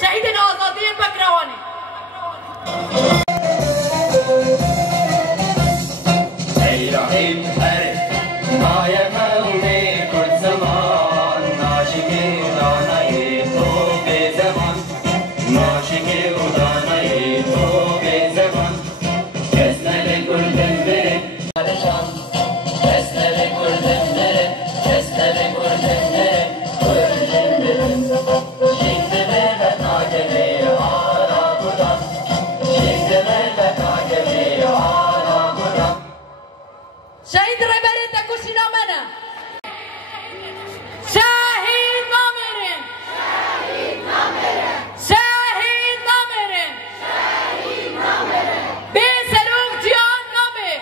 شهيدنا آزادی بکروانی شهید ربری تکوشی نامنه شهید نامرین شهید نامرین شهید نامرین شهید نامرین بی سروق جیان نامه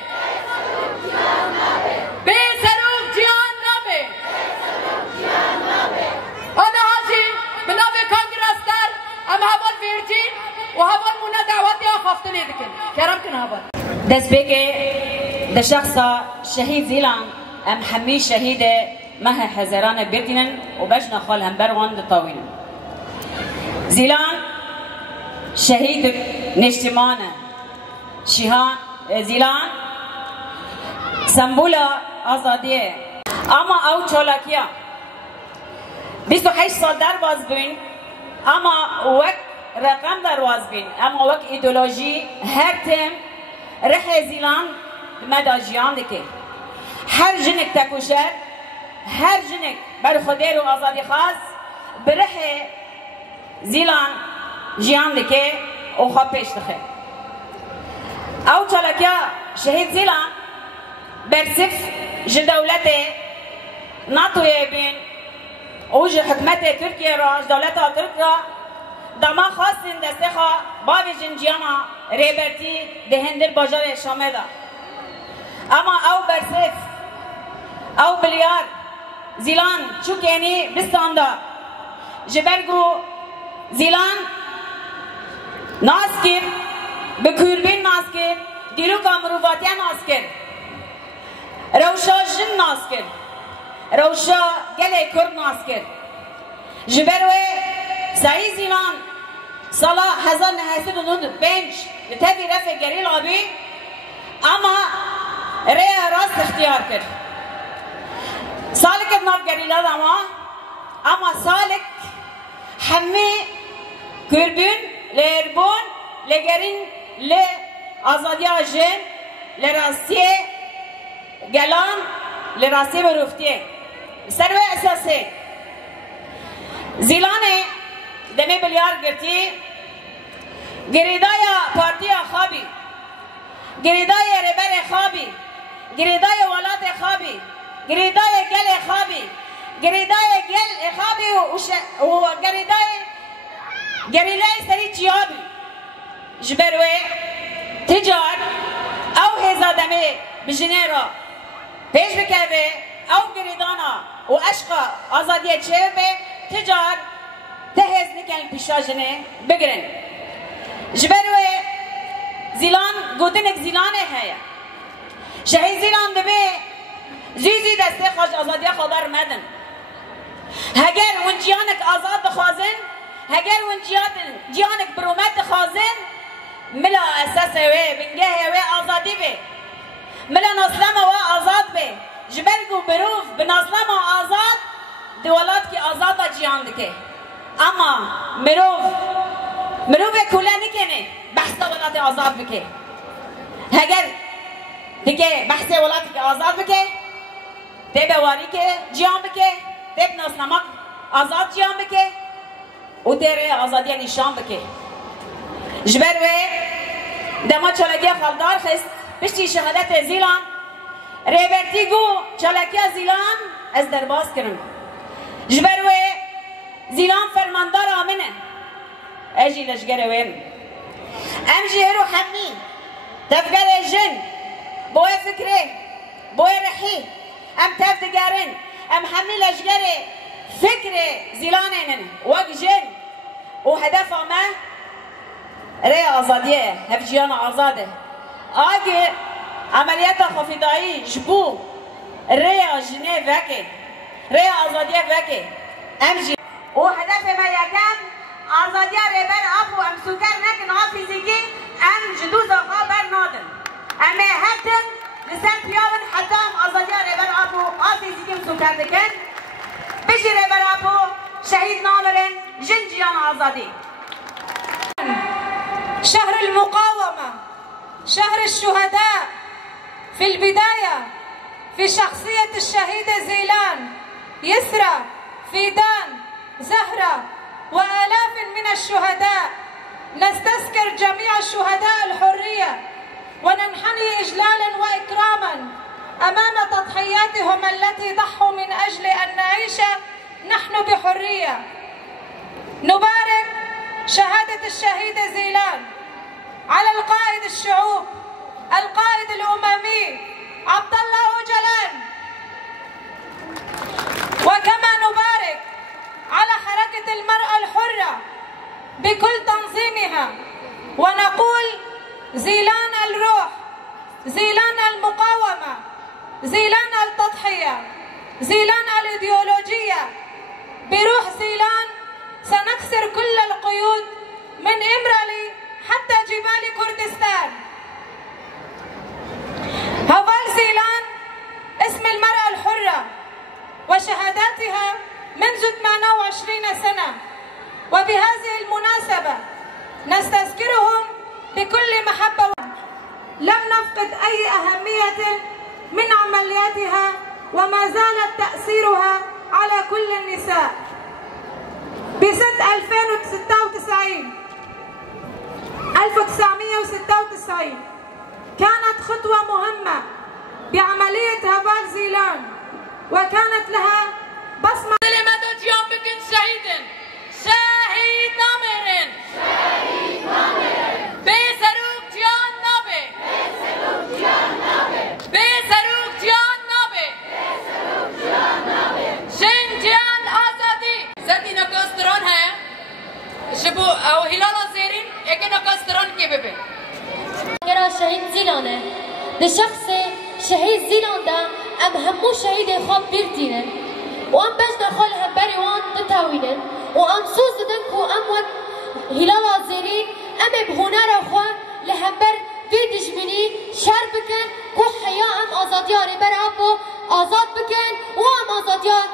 بی سروق جیان نامه آنه هاشی به نام کانگرستر ام هوال ویرجین و هوال مونه دعوتی ها خفته نیدکن کرم کن هوال دست بگه ده شخص شهيد زيلان ام حمي شهيده مها حزران بيتنن وبجنا خال هم بروان دطاوين زيلان شهيد نشتمانه شيهان زيلان سمبولا آزادیه اما او چالاکیا 28 سال در باز بین اما وقت رقم در باز بین اما وقت ایدئولوژی هر تیم رح زيلان مداجیان دکه هر جنک تکوشد هر جنک بر خودی رو آزادی خواست بره زیلان جیان دکه او خواب پیش دخه او چالکیا شهید زیلان برسف جدولت ناتوی بین او جه حکمت ترکیه را دولت ترک را دما خواستین دسته خواه باب جنجیانا ریبرتی دهندر باجار شامه دا اما او برسف او بلیار زیلان چوکینی بستان دا جبرگو زیلان ناس کر بکوربین ناس کر دیرو کا مروفاتیا ناس کر روشا جن ناس کر روشا گله کرد ناس کر جبروه سعی زیلان سال 1995 به تبی رفع گریل آبی اما رأي راست اختیار کرد سالك ناف گریلا اما سالك همه کربون لربون لگرین لآزادی آجن لراستی گلان لراستی بروفتی سروه اساسه زیلانه دمی بلیار گرتی گریدای پارتی خوابی گریدای ربر خوابی گریدای ولات خوابی گریدای گل خوابی گریدای گل خوابی و گریدای گریلای سری چیابی جبروه تجار او هزادمه بجنیرا پیش بکوه او گریدانا و عشقا آزادیه چه به تجار تهز نکن پیشا جنه بگرن جبروه زیلان گوتنک زیلانه هیا شهید زیلان دبه زیزی دسته خوش آزادی خبر مدن هگر اون جیانک آزاد بخوازن هگر اون جیانک برومت خوازن ملا اساس وی بنگه وی آزادی به ملا نسلم و آزاد به جبرگو بروف به نسلم آزاد دولات کی آزاد جیان دکه اما مروف کوله نکنه بحث ولات آزاد بکه هگر دیگه بحث ولات که آزاد بکه تیب واری که جیان بکه تیب نسلمک آزاد جیان بکه و تیره آزادی نشان بکه جبروه دما چالگی خالدار خست پشتی شهادت زیلان ریبرتی گو چالگی زیلان از درباز کرن جبروه زیلان فرماندار آمنه اجی لشگره وین امجی هرو حمی تفگر جن بوی فکره بوی رحی ام تف دگرن ام همه لشگر فکر زیلانن وک جن و هدف ما ری آزادیه هف جیان آزاده آگه عملیات خفیدایی جبو ری جنه وکه ری آزادیه وکه ام جی و هدف ما یکم آزادیه ریبر آب و ام سکر نکن آب فیزیکی ام جدوز آقا بر نادن ام هتن لسان پیاون حتی ام آزادیه ریبر آب و آب فیزیکی ام سکر دکن بشی ریبر آب و شهید نامرن جن جیان آزادی شهر المقاومة شهر الشهداء في البداية في شخصية الشهيدة زيلان يسرى فيدان زهرة وآلاف من الشهداء نستذكر جميع شهداء الحرية وننحني إجلالا وإكراما أمام تضحياتهم التي ضحوا من أجل أن نعيش نحن بحرية. نبارك شهادة الشهيدة زيلان على القائد الشعوب القائد الأممي عبد الله أوجلان، وكما نبارك على حركة المرأة الحرة بكل تنظيمها ونقول زيلان الروح، زيلان المقاومة، زيلان التضحية، زيلان الإيديولوجية. بروح زيلان سنكسر كل القيود من إمرالي حتى جبال كردستان. هفال زيلان اسم المرأة الحرة وشهاداتها منذ 28 سنة، وبهذه المناسبة نستذكرهم بكل محبة. لم نفقد أي أهمية من عملياتها وما زالت تأثيرها على كل النساء. بسنة 1996 كانت خطوة مهمة بعملية هفال زيلان وكانت لها بصمة. كلمة جيان بكن شهيدن شهيد نامرن بسروق جيان نابه بسروق جيان نابه جن جيان آزادي زدي نكسترون ہے شبو او هلال زيرين اكي نكسترون كي ببه قرا شهيد زيلانه لشخص شهيد زيلان ده ام همو شهيد خواب بيرتينن وام بجنا خال همبري وان تتاوينن وام سوز دنكو ام وان هلال زيرين ام بهنر اخوا لهمبر في دجمني شر بكن كو حيا ام آزاديار برابو آزاد بكن وام آزاديار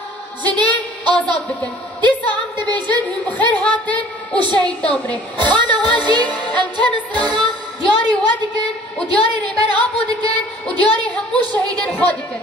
جنين آزاد بكن. ديسا ام دبيجن هم بخير هاتن وشهيد نامره. انا واجي ام كان سرانا دياري وادكن ودياري ريبر ابو دكن ودياري همو شهيدين خادكن.